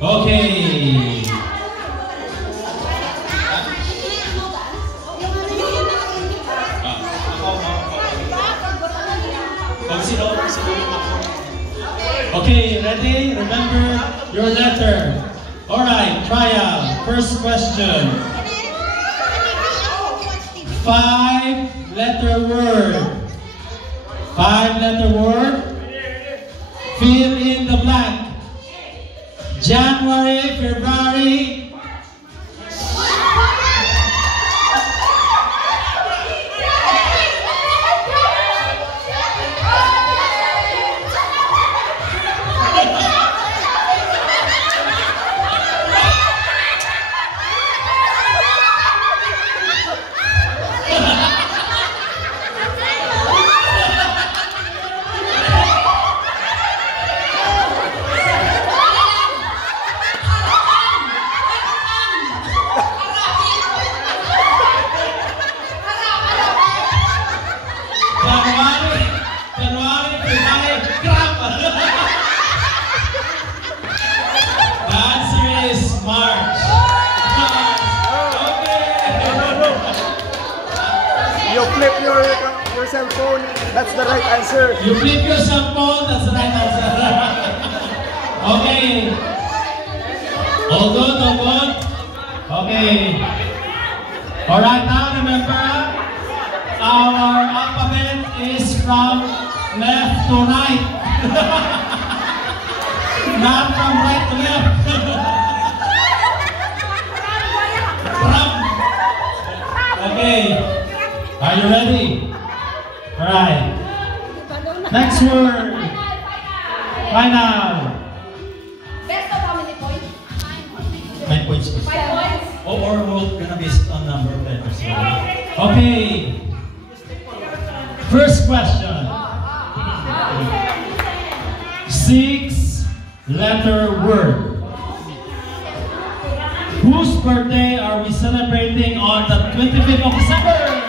Okay. Okay, ready? Remember your letter. Alright, trial. First question. 5-letter word. 5-letter word. Fill in the blank. January, February. You flip your cell phone, that's the right answer. You flip your cell phone, that's the right answer. Okay. All good, all good. Okay. Alright, now remember, our alphabet is from left to right. Not from right to left. Okay. Are you ready? Alright. Next word. Final. Best of how many points? 9 points. 5 points? Or we're gonna based on number of letters. Okay. First question. 6-letter word. Whose birthday are we celebrating on the 25th of December?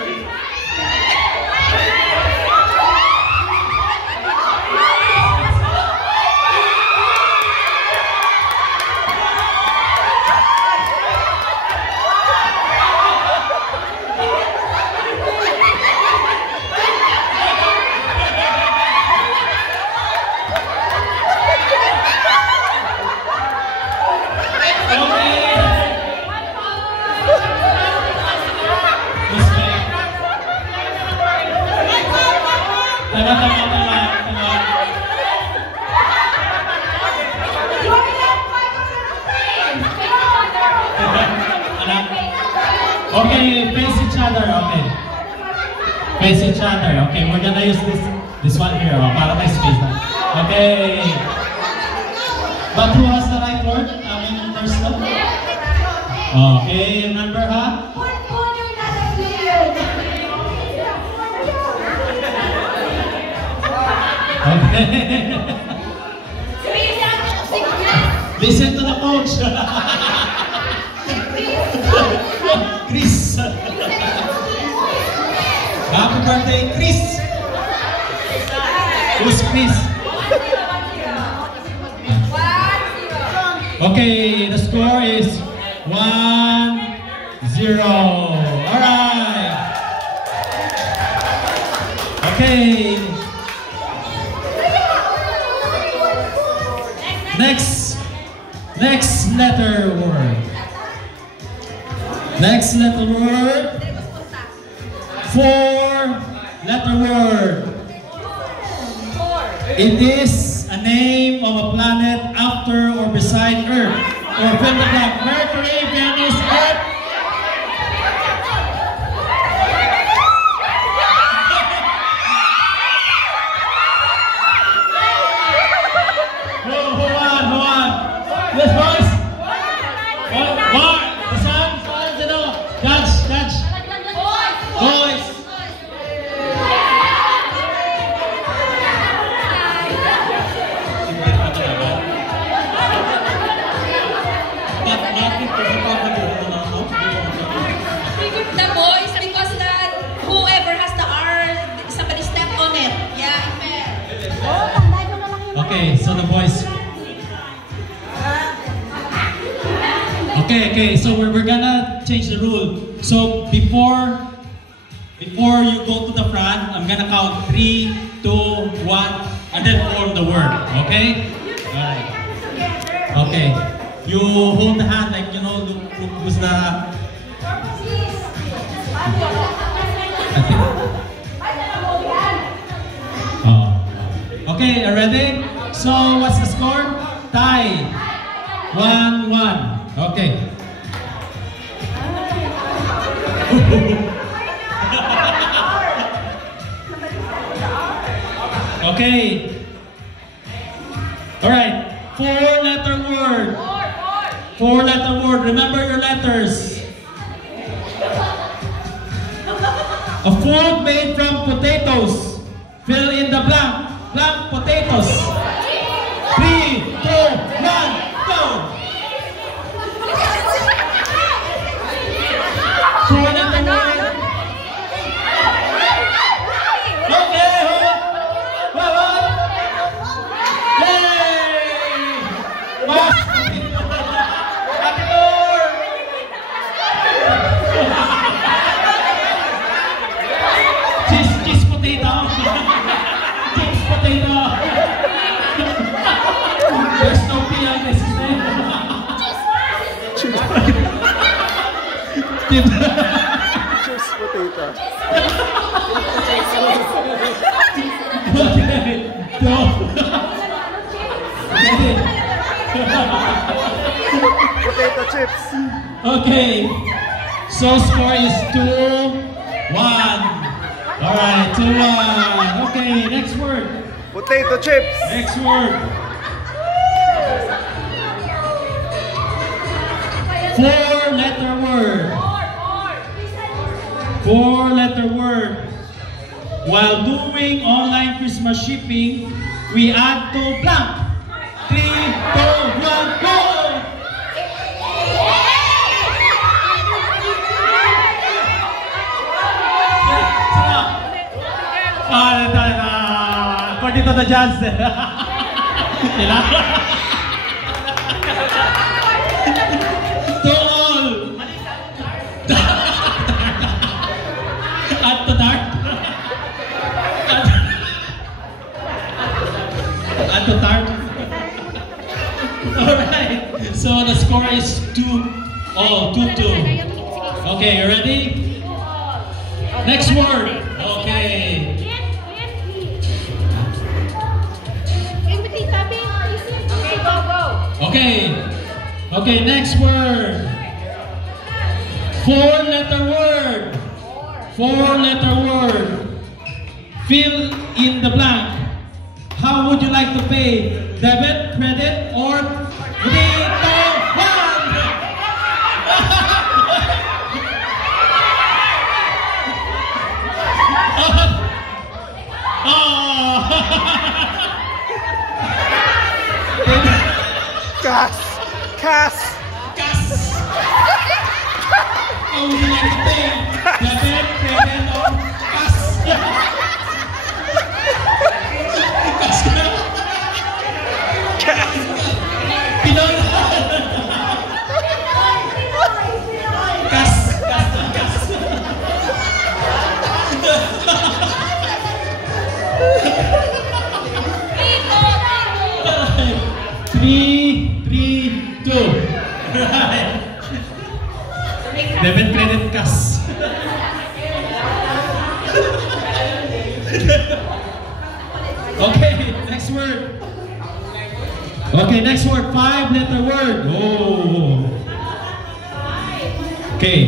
Okay, face each other, okay. Face each other, okay. We're gonna use this one here, para may space na. Okay. But who has the right word? I mean, there's no. Okay, remember, ha? Okay. Listen to the coach. Chris. Happy birthday, Chris. Who's Chris? Okay, the score is 1-0. Alright. Okay. Next letter word. Next letter word. 4-letter word. It is a name of a planet after or beside Earth. Or fill the blank. Mercury, Venus, Earth. Who won? Yes, boys. What? The sun? Judge. Boys. The boys, because whoever has the R, somebody step on it. Yeah, fair. Okay, so the boys. Okay, so we're gonna change the rule. So before you go to the front, I'm gonna count 3, 2, 1, and then form the word. Okay? Alright. Okay. You hold the hand like you know who's the. Okay, ready? So what's the score? Tie. 1-1. Okay. Okay. All right. 4-letter word. 4-letter word. Remember your letters. A food made from potatoes. Fill in the blank. Blank potatoes. 3, 2, 1, go. 4-letter word. Okay. What? Yay! Happy Lord! Cheese potato. Cheese potato. There's no P on this name. Cheese potato. Okay, go. Potato chips. Okay, so score is 2-1. Alright, 2-1. Okay, next word. Potato chips. Next word. 4-letter word. 4-letter word. While doing online Christmas shipping, we add to blank. 3, 2, 1, go! According to the judge. Sila? To all. Add to dark. Add to dark. Alright. So the score is 2-2. Okay, you ready? Next word. Okay. Okay, next word. 4-letter word. 4-letter word. Fill in the blank. How would you like to pay? Debit, credit, or 3, 2, 1? Cash. How would you like to pay? Debit, credit, or cash? Pinoy. Cash. 3, 2. Right. Debit, credit, cash. Okay, next word. Okay, next word. 5-letter word. Oh. Okay.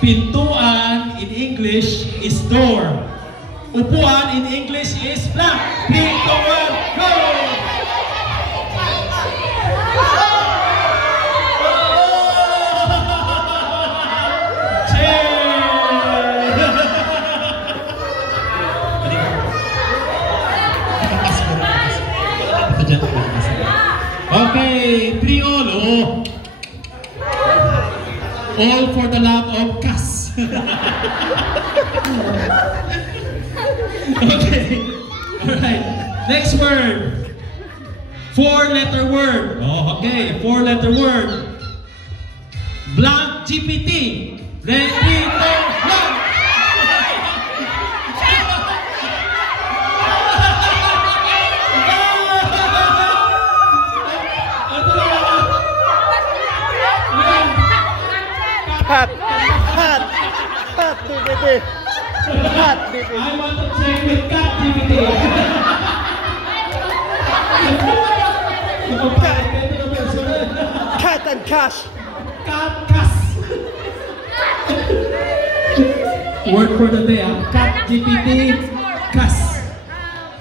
Pintuan in English is door. Upuan in English is blank. 3, 2, 1, go! Okay, 3-all. Oh. All for the love of Cass. Okay, alright. Next word. 4-letter word. Oh, okay, 4-letter word. Blank GPT. Ready, go, blank. Cut! GPT! Cut GPT! I want to check with Cat GPT. Cut and cash! Cat. Word for the day, Cat GPT, Cas.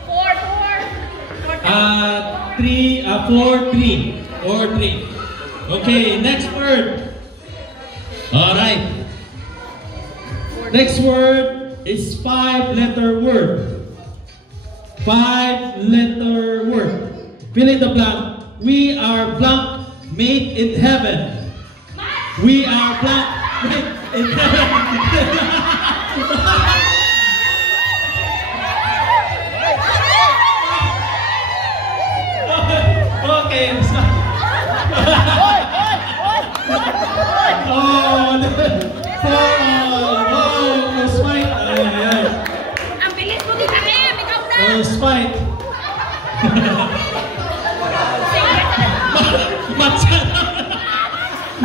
4, 3. Okay, next word. Alright. Next word is 5-letter word. 5-letter word. Fill in the blank. We are blank made in heaven. We are blank made in heaven. Okay, stop. Spike. Ang bilis mo din Em, ikaw na! Spike.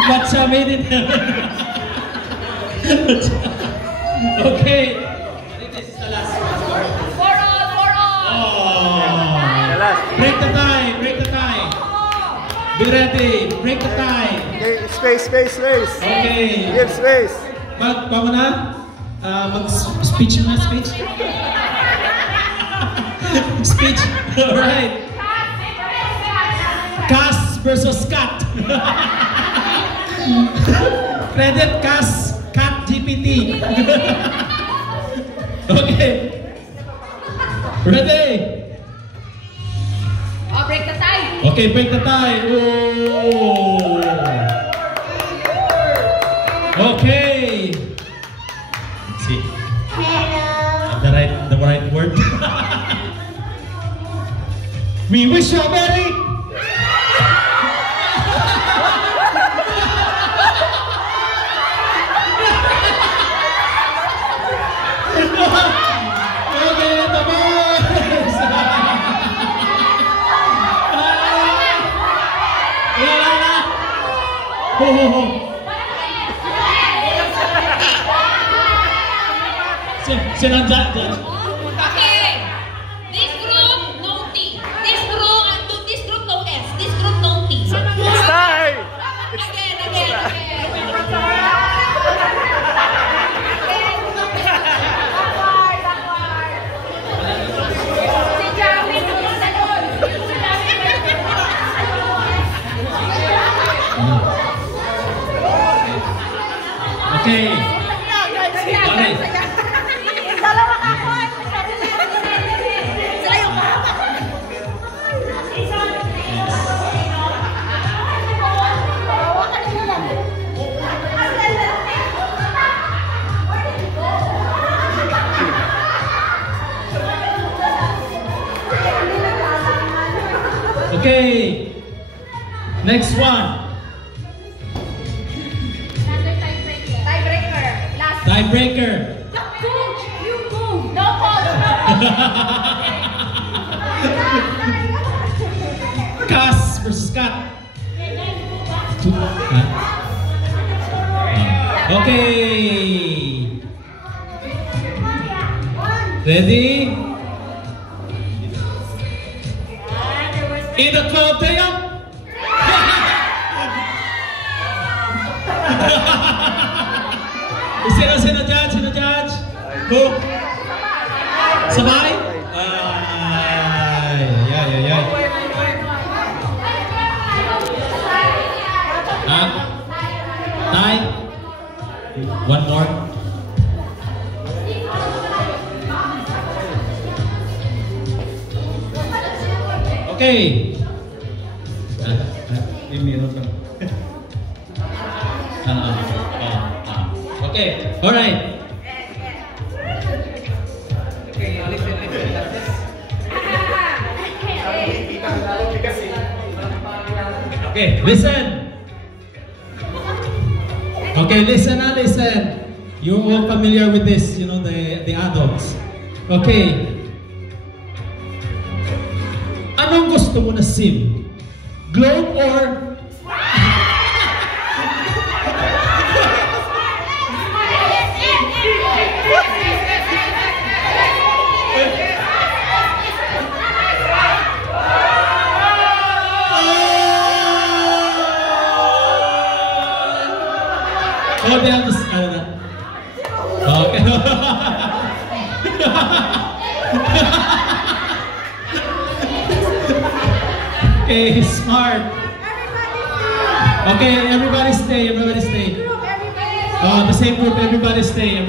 Matcha made in heaven. Okay. This is the last one. For all! Break the tie. Be ready. Break the tie. Okay, space. Okay. Give space. Bago na? Mag-speech na, speech? Speech. Alright. Cas versus Cat. Credit Cas, Cat GPT. Okay. Ready? Oh, break the tie! Okay, break the tie. Oh. Okay. Let's see. The right word. We wish you a merry. Okay, the boys. Silang judge. Okay. This group, no T. This group, no S. This group, no T. It's time! Again. Okay. Okay. Dalawa ka po. Sila yung mama. Okay. Next one. Tiebreaker. Last. Tiebreaker. Coach, you move. No coach. Cas versus Cat. Okay. Ready? In the 12th day up. Sino judge? Who? Sabay? Ay. Tie? One more. Okay. Okay. All right. Okay, listen. Okay, listen. You're all familiar with this, you know, the adults. Okay. Anong gusto mo na SIM? Globe or... Oh, they understand that. Okay. Okay, smart. Okay, everybody stay. The same group, everybody stay.